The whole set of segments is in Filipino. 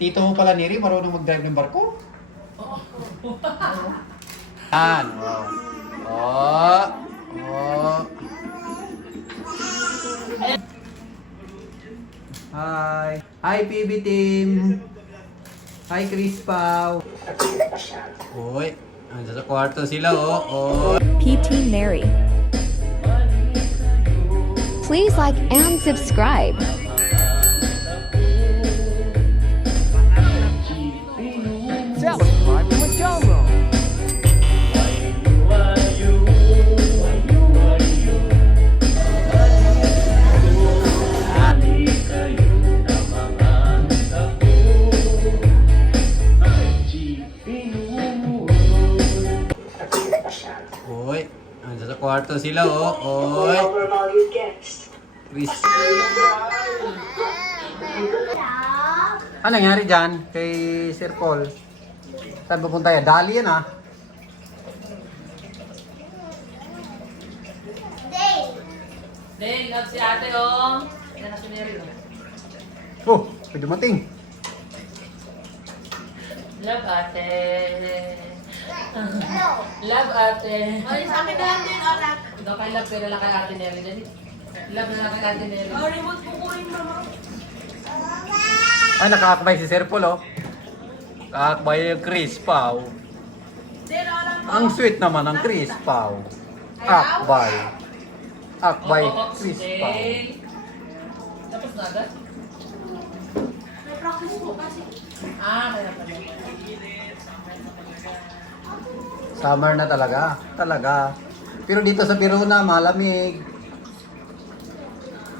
Tito mo pala Neri, marunong mag-drive ng barko? Yan. Oh. Oh. Hi. Hi PB team. Hi Chris Pau. Uy, andyan sa kwarto sila oh. PT Mary. Please like and subscribe. Subscribe to my channel. Uy, andyan sa kwarto sila oh. Uy. Chris. Ano nangyari dyan kay Sir Paul? Saan pupunta yan? Dali yan ah. Dane, love si ate oh. Yan na si Mary oh. Oh, may dumating. Love ate. Love ate. Ay, sa akin na lang din, orak. Ikaw kay love pero lang kay ate Nelly. Dali. Love na lang kay ate Nelly. Oh, remote ko rin, mama. Ay, nakakabay si Sir Paul oh. Nakakabay yung Chris Pau. Din, orak mo. Ang sweet naman ng Chris Pau. Akbay. Akbay Chris Pau. Tapos na agad? May practice po kasi. Kaya pala. Summer na talaga. Talaga. Pero dito sa Piruna, malamig.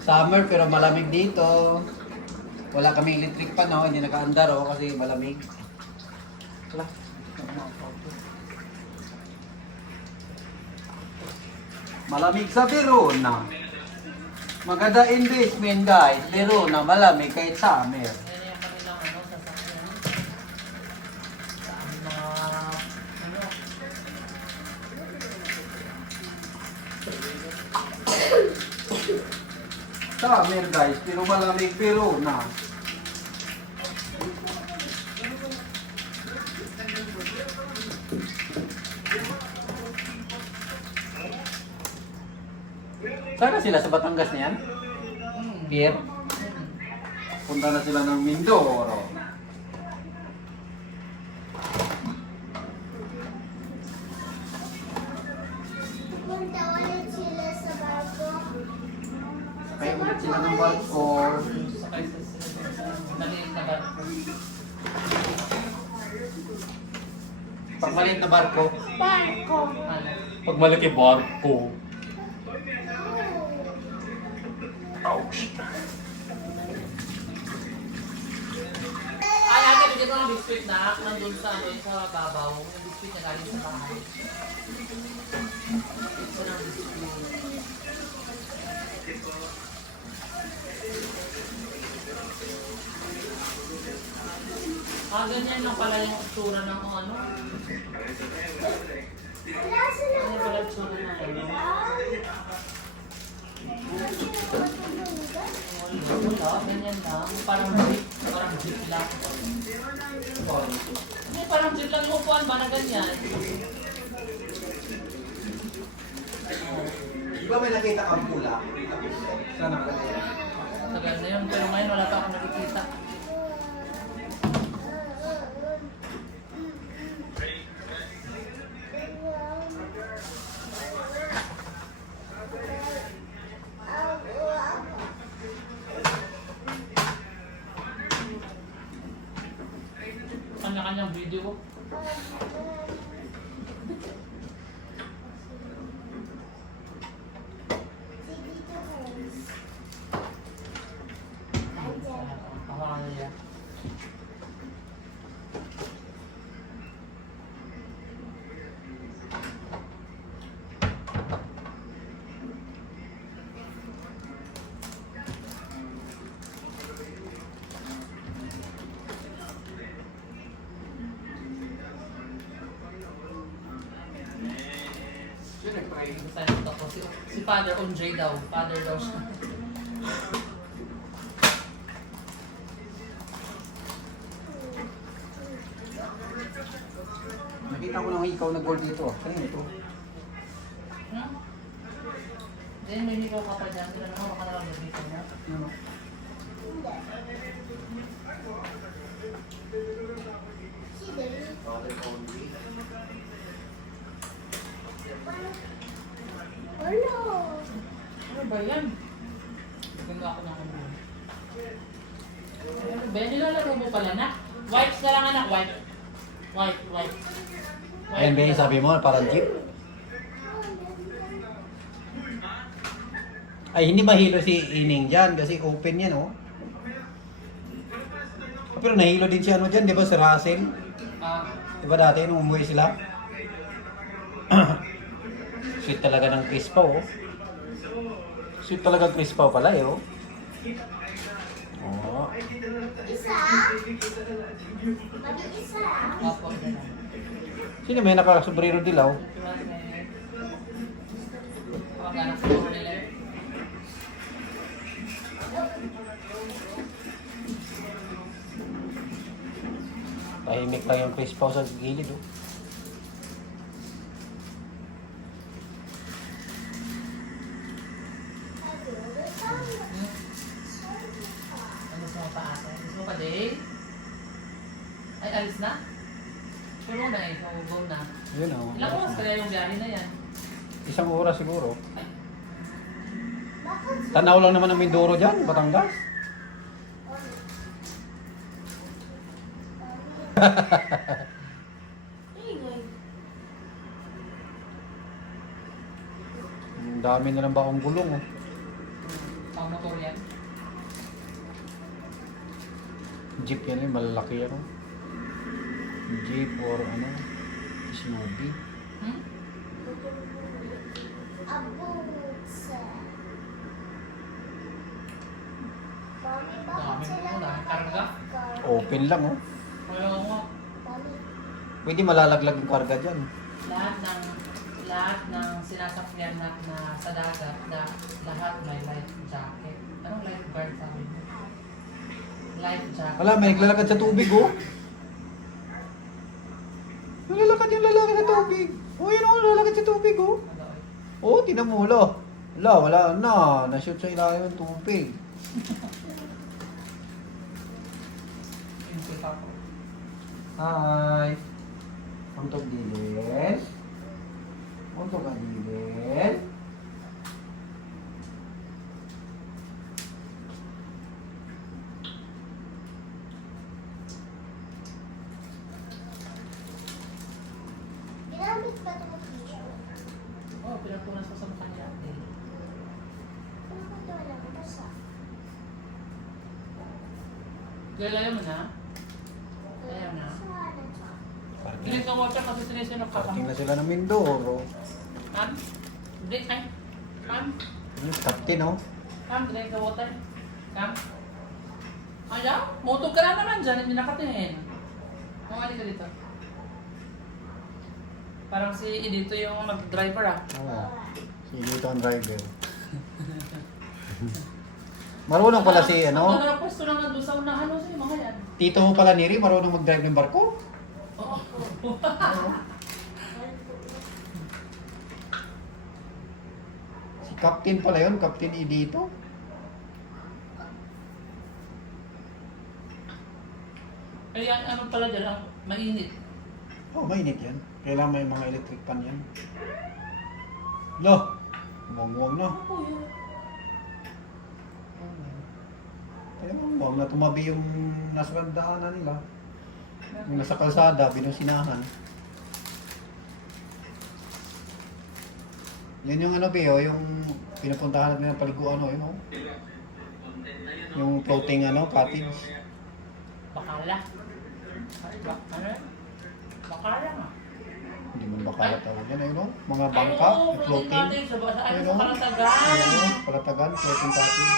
Summer pero malamig dito. Wala kaming electric pa no, hindi nakaandar oh kasi malamig. Wala. Malamig sa Piruna. Maganda investment guys. Piruna, malamig kahit summer. Yan yung kanilang sasakyan. Sa aming mga Summer guys, pero malamig Piruna. Saan na sila? Sa Batangas na yan? Pier? Punta na sila ng Mindoro. Punta ulit sila sa barko. Kaya ulit sila ng barko. sakay sa maliit na barko. Pag maliit na barko. Barko. Ano? Pag malaki barko. Ay, ate, bigyan ko ng biscuit na. Nandun sa ano, sa babaw. Yung biscuit na galing sa bahay. Ito ng biscuit. Ganyan lang pala yung itsura ng ano. Ano pala yung itsura ng ano. Wala, ganyan lang. Parang jeep lang. Hindi, parang jeep lang yung upuan ba na ganyan? Di ba may nakita kang pula? Saan ang Tagal na yun, pero ngayon wala pa akong nakikita. Kanya-kanyang video ko. Hawakan niya. Si Father Andre daw. Father daw siya. Nakita ko nang ikaw nag-gold dito. Saan ito? Hmm? Then, may nikaw ka pa dyan. Kaya naman makalagay dito na. Ano? Ano ba yan? Bigyan ako ng ano. Ano ba yan? Nilalaro mo pala na? Wipes na lang anak, wipe. Wipe. Ayan ba yung sabi mo, parang jeep? Ay, hindi mahilo si Ining dyan kasi open yan, oh. Pero nahilo din si ano dyan, di ba, si Russell? Ah, Di ba dati nung umuwi sila? Sweet talaga ng Crispa, oh. Sweet talaga Crispa pala, eh, oh. Oh. opo, gano'n. Sino may nakasobrero dilaw? Pagkanak sa mga nila. Tahimik lang yung Crispa sa gilid, oh. Ano gusto mo pa ate? Gusto mo pa day? Ay, alis na? Puro na eh, so go na. Yun, oh. Ilang oras kaya yung biyahe na yan? Isang oras siguro. Tanaw lang naman ng Mindoro dyan, Batangas. Ingay. Ang dami na lang bakong gulong, oh. Pang motor yan. Jeep yan, eh, malalaki yan, oh. Jeep or ano, SUV. Hmm? Dami mo na, karga. Open lang, oh. Kaya nga, Pwede malalaglag yung karga dyan. lahat ng sinasakyan na sa dagat, lahat may life jacket. Anong lifeguard sabi mo? Life jacket. Wala, may naglalakad sa tubig, oh. Nalalakad yung lalaki sa tubig. Oh, yun, oh, nalalakad sa tubig, oh. Ano, eh? Oh, tinan mo, wala na. Na-shoot sa ilalim ng tubig. Yung kita ko. Hi. Untuk dilin. Untuk dilin. Ginamit ba ito ng tissue? Oh, pinagpunas ko sa mukha niya. Eh. Ano ba ito lang? Basta. Galayan mo na? Ayaw na. Saan ito? Drink ka water kasi sinisinok ka Parking kami. na sila ng Mindoro. Ma'am? Drink ay. Ma'am? Yung captain, oh. Ma'am, drink ka water. Ma'am? Ayaw? Mutog ka na naman dyan, hindi nakatingin. Mawali ka dito. Parang si dito yung mag-driver ah. Oo. Si dito ang driver. Marunong pala si, ano? Ang pwesto lang nandun sa unahan mo sa mga yan. Tito mo pala ni Ri, marunong mag-drive ng barko. Oo. Si captain pala yun, Captain Edito. Kaya ano pala dyan, ang mainit. Oh, mainit yan. Kailangan may mga electric pan yan. Lo, umuang na. Ako yun. Kaya umuang na tumabi yung nasa daanan nila. Yung nasa kalsada, binusinahan. Yun yung ano, Pio, yung pinupuntahan natin ng paliguan, ano, yun, oh. Yung floating, ano, cottage. Bakala. Ano? Bakala nga. Hindi mo bakala tawag yan, ayun, oh. Mga Ay, bangka, oo, floating. natin sa ano Ayun, sa oh. Kalatagan. Ayun, Palatagan, floating cottage.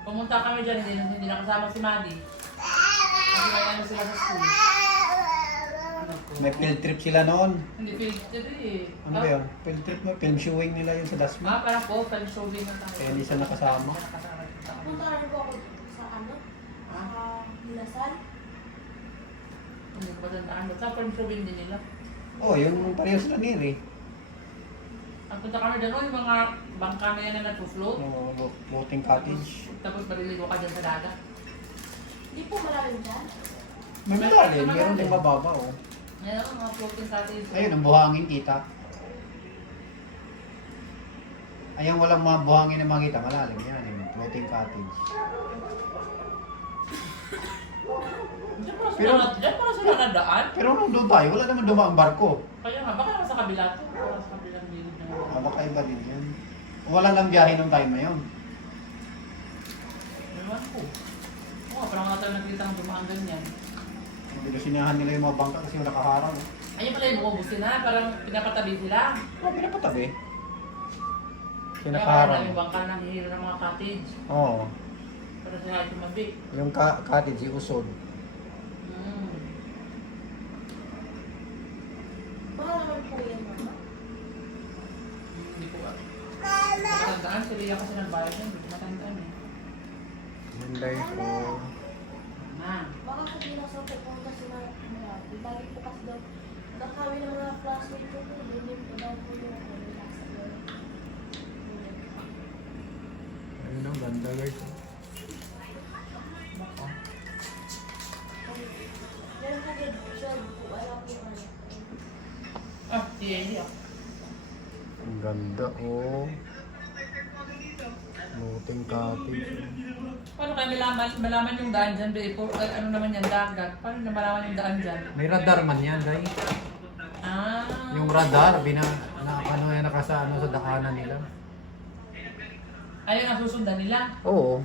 Pumunta kami dyan, hindi nakasama si Maddie. Kasi may ano sila sa school. Ano ko? May field trip sila noon. Hindi filter eh. Ano ba yun? Field trip mo, film showing nila yun sa Dasma. Parang po, time showing na tayo. Kaya hindi siya nakasama. Punta rin po ako sa ano? Sa Lasal. Hindi ko matandaan. Basta pang-provin din nila. Oh, yung parehas na niri. Ang punta kami dyan, yung mga bangka na yan na nag-float. Oh, floating cottage. Tapos maliligo ka dyan sa dagat. Hindi po malalim dyan. May malalim, meron din mababa oh. Ngayon, mga floating cottage. Ayun, ang buhangin kita. Ayun, walang mga buhangin na makita, malalim yan. Yung floating cottage. Diyan pala sila nadaan. Pero nung doon tayo, wala naman dumaang barko. Kaya nga, baka naman sa kabila to. Baka sa kabilang gilid na yun. Ah, baka iba din yun. Wala lang biyahe nung time na yun. Ewan ko. Oo, parang nga tayo nakita ng dumaan ganyan. Sinyahan nila yung mga bangka kasi wala kaharang. Ayun pala yung bumubusin na, parang pinapatabi sila. Oh, pinapatabi. Kaya parang Kinakaharang. yung bangka na hihiro ng mga cottage. Oo. Para sila tumabi. Yung cottage, yung usod. Hmm. Baka naman po yan, mama. Hindi ko matandaan. Si Ria kasi nagbayad yan. Hindi ko matandaan eh. Monday po. Ah. Baka sabihin ako sa pupunta sila Malati. Lagi po kasi daw, nakawin ng mga classmate ko po. Ganyan po daw po yung nasa doon. Ayun ang ganda guys. Baka. Meron po grade 12 po. Wala po ano. Ah, si Eli ah. Ang ganda oh. Floating cottage. Paano kayo malaman yung daan dyan? Ano naman yan, dagat? Paano na malaman yung daan dyan? May radar man yan, guys. Ah. Yung radar, ano yan nakasa ano, sa daanan nila. Ayun ang susundan nila. Oo.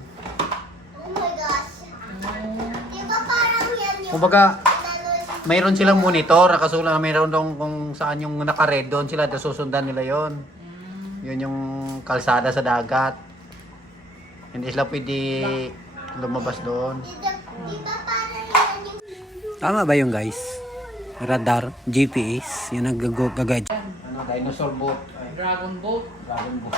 Oh my gosh. Oh. Di ba parang yan yung... Kumbaga, Lalo- mayroon silang monitor, nakasulat, mayroon dong kung saan yung naka-red doon sila, susundan nila yon. Yun yung kalsada sa dagat. Hindi sila pwede lumabas doon. Di ba parang yan yung... Tama ba yung guys? Radar, GPS, yun ang gagawin. Ano, dinosaur boat. Dragon boat. Dragon boat.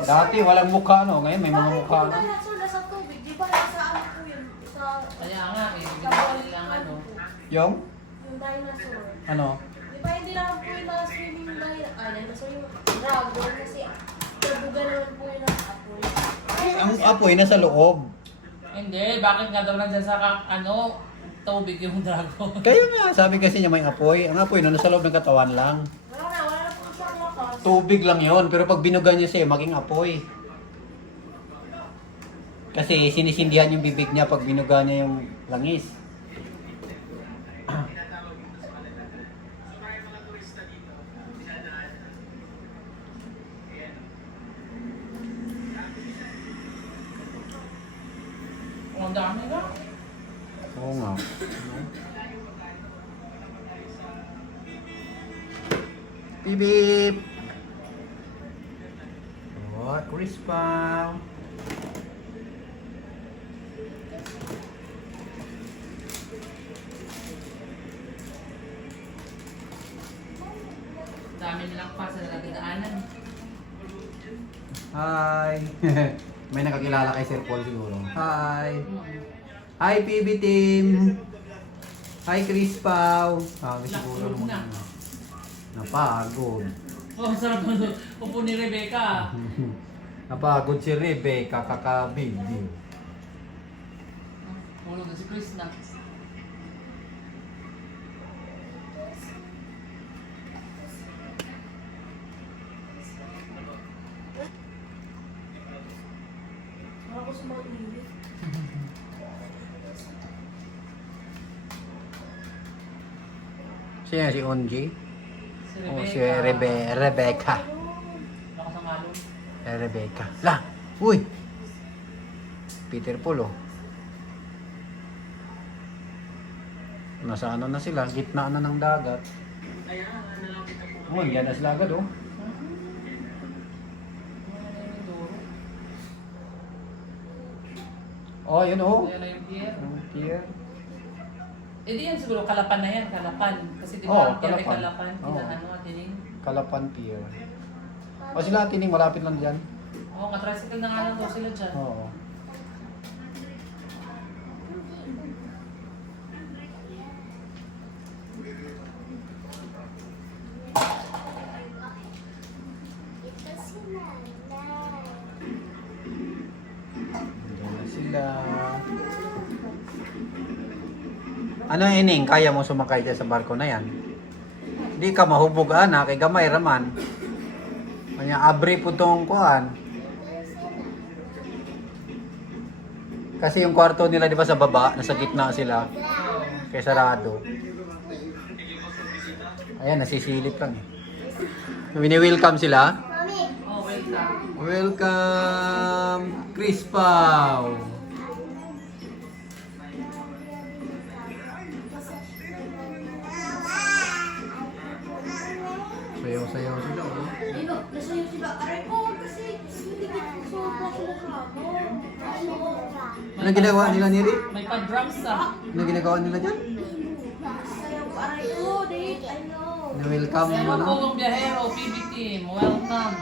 Dati walang mukha no, ngayon may mga mukha Bakit no. po dinosaur nasa tubig? Di ba nasa ano po yun? Sa... Kaya nga eh, ginawa nilang ano. Yung? Yung dinosaur. Ano? Di ba hindi naman po yung mga swimming dinosaur yung dragon kasi nabuga naman po yung nasa apoy. Ang apoy nasa loob. Hindi, bakit nga daw nandyan sa tubig yung dragon? Kaya nga, sabi kasi niya may apoy. Ang apoy no, nasa loob ng katawan lang. Wala na po siyang lakas. Tubig lang yon, pero pag binugan niya siya, maging apoy. Kasi sinisindihan yung bibig niya pag binuga niya yung langis. Ang dami na. Oo nga. Beep beep. Oh, crispa. Dami nilang pa sa nagdaanan. Hi. May nakakilala kay Sir Paul siguro. Hi. Hmm. Hi PB team. Hi Chris Pau. Ah, siguro Napagod naman. na. Napagod. Oh, sarap mo. Upo ni Rebecca. Napagod si Rebecca kakabigdi. Hulog na si Chris na. Wala ko sa mga init. Siya si Onji. Si O Rebecca. si Rebecca. Lakas ang alon. Rebecca. La! Uy! Peter Paul oh. Nasa ano na sila, gitna na ng dagat. Oh, yan na sila agad oh. Oh, yun oh. Ayan na yung pier. Ang pier. Eh di yan siguro Kalapan na yan, Kalapan. Kasi di Oo, ba pier may Kalapan. Kalapan. Oo. Ano, atining. Kalapan Pier. O sila tining malapit lang diyan. Oo, katricycle na nga lang daw sila dyan. Oo. Ito si Nanay. Diyan na sila. Ano ining? Kaya mo sumakay dyan sa barko na yan? Hindi ka mahubog ana, kay gamay raman. Kanya abri po tong kuhan. Kasi yung kwarto nila di ba sa baba, nasa gitna sila. Kaya sarado. Ayan, nasisilip lang eh. Wini-welcome sila. Mami, Oh, welcome. Welcome, Chris Pau. Sayaw-sayaw sila. Oh. Ino, nasa yung siba. Aray ko, kasi hindi ko sopa sa mukha mo. Ano ginagawa nila niri? May pa-drums sa. Ano ginagawa nila dyan? Sayaw ko, aray ko, date, I know. Welcome, Hello ano? po, Biyahero, PB Team. Welcome.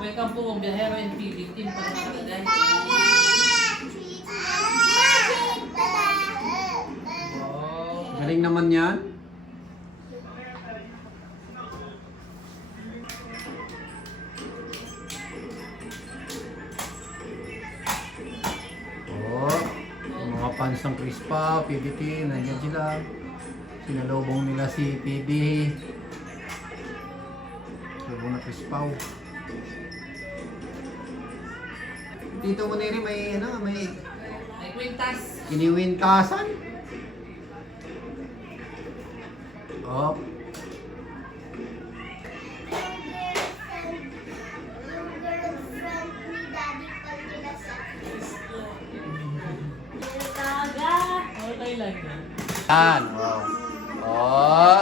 Welcome po, Biyahero and PB Team. Guys. Wow. Galing naman yan. Oh, yung mga fans ng Chris Pau, PBT, nandyan sila. Sinalubong nila si PB. Sinalubong na Chris Pau. Dito mo niri may ano, may May kwintas. kiniwintasan. Oh, Okay lang yan. yan. Oh. Oh.